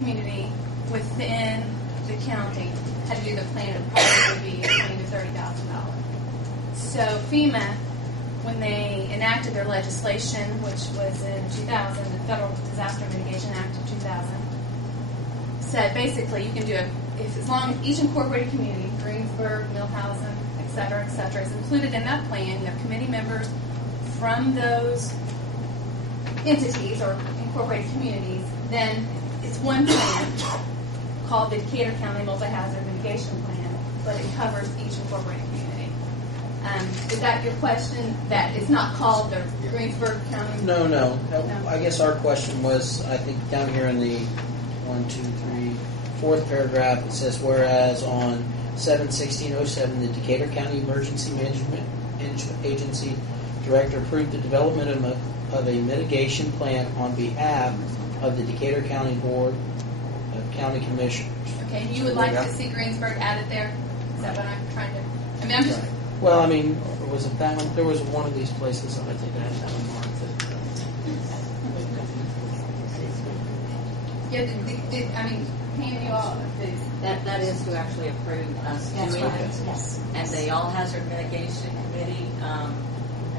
community within the county had to do the plan, it probably would be $20,000 to $30,000. So FEMA, when they enacted their legislation, which was in 2000, the Federal Disaster Mitigation Act of 2000, said basically you can do it as long as each incorporated community, Greensburg, Millhausen, et cetera, is included in that plan. You have committee members from those entities or incorporated communities, then it's one plan called the Decatur County Multi-Hazard Mitigation Plan, but it covers each incorporated community. Is that your question? That it's not called the Greensburg County? No. I guess our question was, I think down here in the 4th paragraph, it says, whereas on 7/16/07, the Decatur County Emergency Management Agency Director approved the development of a mitigation plan on behalf of the Decatur County Board of County Commissioners. Okay, and you would like to see Greensburg added there? Is that what I'm trying to... I mean, I'm just... Right. Well, I mean, was it that one? There was one of these places that I think I had that one marked. Yeah, I mean, Pam, you all... That is who actually approved us doing it. Yes. And the All Hazard Mitigation Committee, I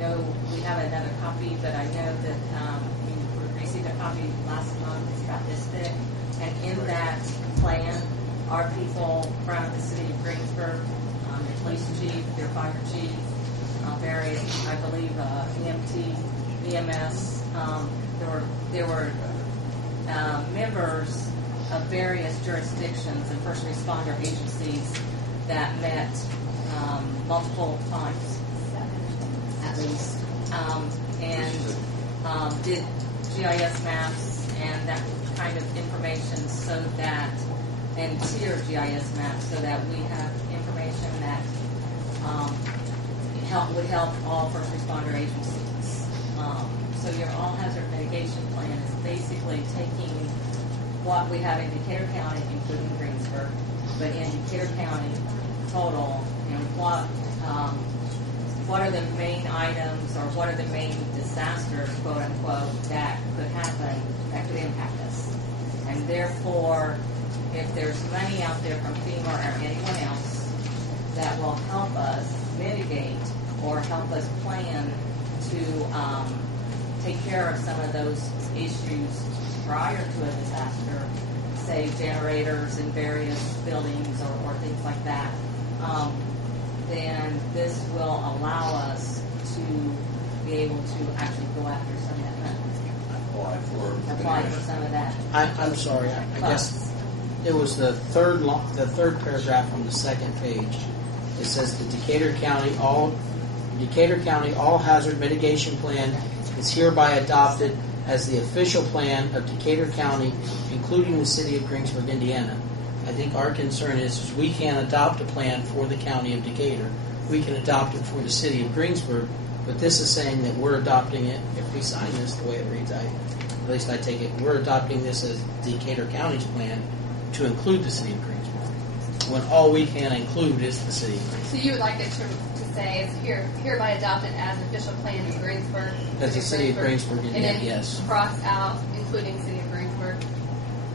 know we have another copy, but I know that we received a copy last month. It's about this thick. And in that plan are people from the city of Greensburg, their police chief, their fire chief, various, I believe, EMT, EMS. There were members of various jurisdictions and first responder agencies that met multiple times, at least, and did GIS maps and that kind of information so that, and tier GIS maps so that we have information that would help all first responder agencies. So your all hazard mitigation plan is basically taking what we have in Decatur County, including Greensburg, but in Decatur County total, and what are the main items or what are the main disasters, quote unquote, that could happen, that could impact us. And therefore, if there's money out there from FEMA or anyone else that will help us mitigate or help us plan to take care of some of those issues prior to a disaster, say generators in various buildings or things like that, then this will allow us to be able to actually go after some of that money. Apply for some of that. I'm sorry. I guess it was the third paragraph on the second page. It says the Decatur County All Hazard Mitigation Plan is hereby adopted as the official plan of Decatur County, including the city of Greensburg, Indiana. I think our concern is we can't adopt a plan for the county of Decatur. We can adopt it for the city of Greensburg, but this is saying that we're adopting it, if we sign this the way it reads, at least I take it, we're adopting this as Decatur County's plan to include the city of Greensburg, when all we can include is the city of Greensburg. So you would like it to say it's hereby adopted as official plan in Greensburg? As the city of Greensburg, and then yes. Cross out, including city of Greensburg?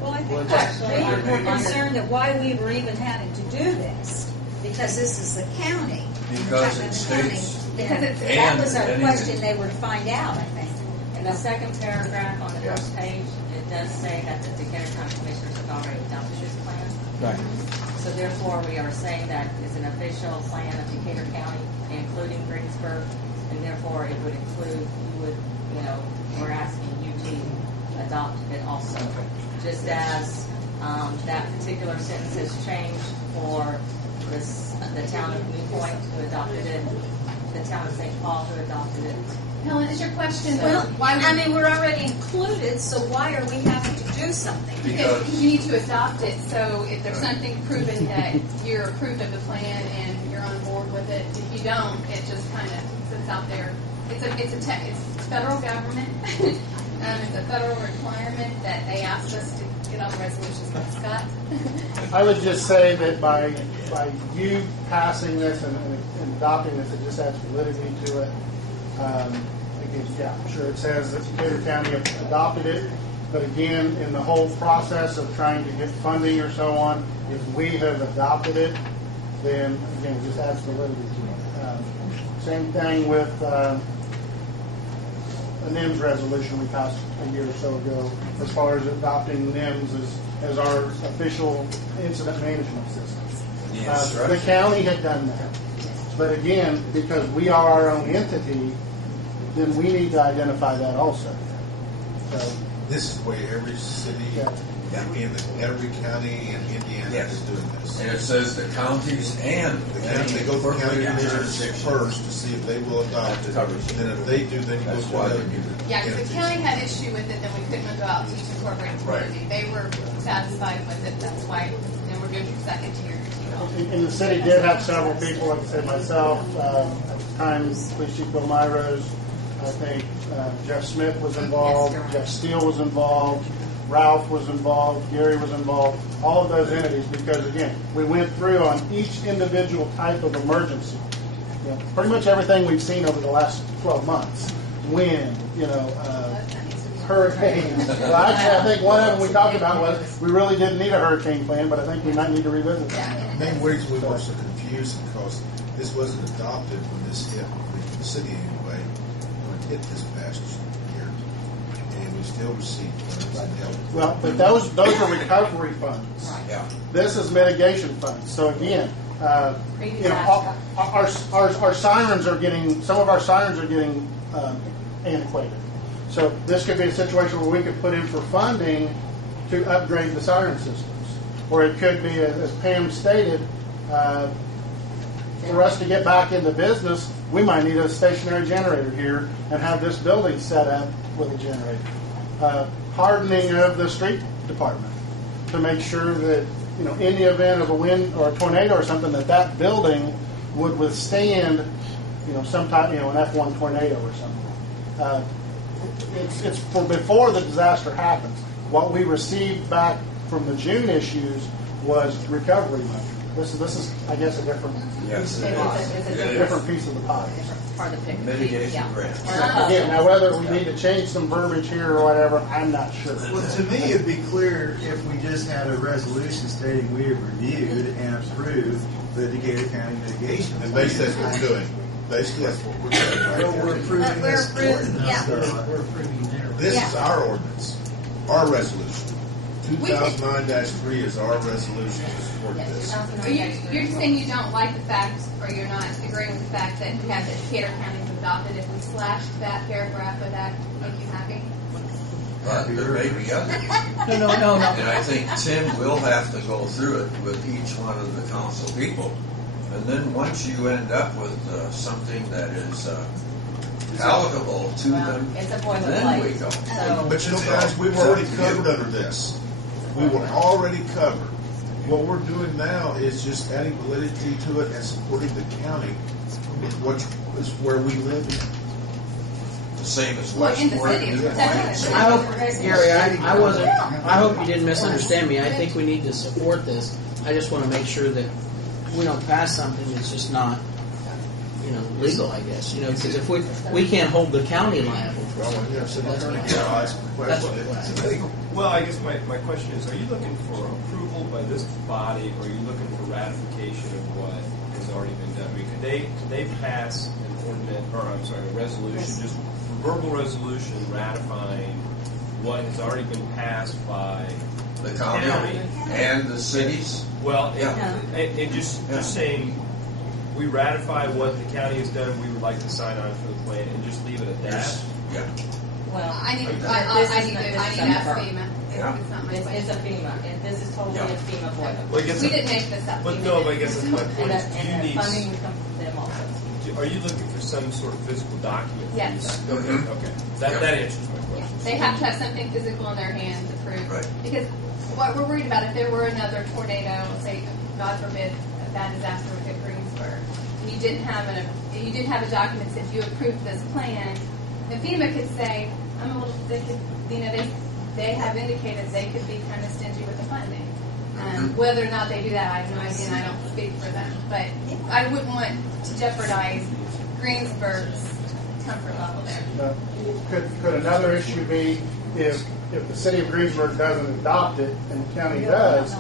Well, I think actually I'm more concerned that why we were even having to do this, because this is the county. Because it states. Because that was our question they would find out, I think. In the second paragraph on the first page, it does say that the Decatur County Commissioners have already adopted this plan. Right. So therefore, we are saying that it's an official plan of Decatur County, including Greensburg, and therefore it would include, we're asking you to adopt it also. Just as that particular sentence has changed for the town of New Point who adopted it, the town of St. Paul who adopted it. Helen, is your question... Well, we're already included, so why are we having to do something? Because you need to adopt it, so if there's something proven that you're approved of the plan and you're on board with it, if you don't, it just kind of sits out there. It's federal government. It's a federal requirement that they asked us to get all the resolutions by Scott. I would just say that by you passing this and adopting this, it just adds validity to it. Sure, it says that Decatur County adopted it, But again, in the whole process of trying to get funding or so on, if we have adopted it, then again, it just adds validity to it. Same thing with a NIMS resolution we passed a year or so ago, as far as adopting NIMS as our official incident management system. The county had done that. But again, because we are our own entity, then we need to identify that also. So, This is the way every city in every county in Indiana is doing this. And it says the counties and The county, they go to county commissioners first to see if they will adopt it. And then if they do, then you go That's to why other they do it. Yeah, because entities. the county had issue with it, then we couldn't go out to each incorporated community. They were satisfied with it, that's why then we're doing second tier. and the city did have several people, like I said, myself, at the time, Police Chief Bill Myros, I think Jeff Smith was involved, Yes, Jeff Steele was involved, Ralph was involved, Gary was involved, all of those entities, because again, we went through on each individual type of emergency. You know, pretty much everything we've seen over the last 12 months. Wind, hurricanes. Well, actually, I think one of them we talked about was we really didn't need a hurricane plan, but I think we might need to revisit that. The main reason we were so confused because this wasn't adopted when this hit the city anyway, when it hit this past year. And we still received funds and help. Well, but those are recovery funds. Yeah. This is mitigation funds. So again, our sirens are getting, some of our sirens are getting antiquated. So this could be a situation where we could put in for funding to upgrade the siren systems. Or it could be, as Pam stated, for us to get back into business, we might need a stationary generator here and have this building set up with a generator. Hardening of the street department to make sure that, in the event of a wind or a tornado or something, that building would withstand, some type, an F1 tornado or something. It's for before the disaster happens. What we received back from the June issues was recovery money. This is, I guess, a different Yes, it It's is. a It different is. piece of the pie. part of the picture. Mitigation Yeah. grant. Again, now whether we need to change some verbiage here or whatever, I'm not sure. Well, to me, it'd be clear if we just had a resolution stating we have reviewed and approved the Decatur County mitigation. And basically that's what we're doing. Basically that's what we're doing right Well, there. we're approving We're this approving, ordinance. yeah. This Yeah. is our ordinance, our resolution. 2009-3 is our resolution to support this. You're just saying you don't like the fact, or you're not agreeing with the fact that we have the Decatur County adopted. If we slashed that paragraph, would that make you happy? There may be others. No. And I think Tim will have to go through it with each one of the council people. And then once you end up with something that is palatable to Well, them, it's a then we boilerplate. go. So, But you know, guys, we've already covered under this. We were already covered. What we're doing now is just adding validity to it and supporting the county, which is where we live in. The same as Well, in the Westport. city, New it's Orleans. definitely- I hope, Gary, I wasn't, I hope you didn't misunderstand me. I think we need to support this. I just want to make sure that we don't pass something that's just not, legal, I guess, because if we can't hold the county liable for Well, something. when you're sitting That's there, what- I'll ask a That's what question. Well, I guess my question is, are you looking for approval by this body, or are you looking for ratification of what has already been done? I mean, could they pass an ordinance, or I'm sorry, a resolution, just a verbal resolution ratifying what has already been passed by The county and the cities. well, Yeah. and just saying, we ratify what the county has done, we would like to sign on for the plan, and just leave it at that? Yeah. well, I need to this is ask not- FEMA. Yeah. It's not my It's a question. FEMA, and this is totally Yeah. a FEMA boilerplate. Well, I guess We didn't make this up. But no, but I guess that's my point. And Is, do you the need? funding would come from them also. Are you looking for some sort of physical document? Yes. Okay. Mhm. Okay. That answers my Yeah. question. They have to have something physical in their hand to prove. Right. Because what we're worried about, if there were another tornado, say, God forbid, a bad disaster would hit Greensburg, and you didn't have a document that said you approved this plan, then FEMA could say, they have indicated they could be kind of stingy with the funding. Whether or not they do that, I have no idea, and I don't speak for them. But I wouldn't want to jeopardize Greensburg's comfort level there. Could another issue be if if the city of Greensburg doesn't adopt it and the county does,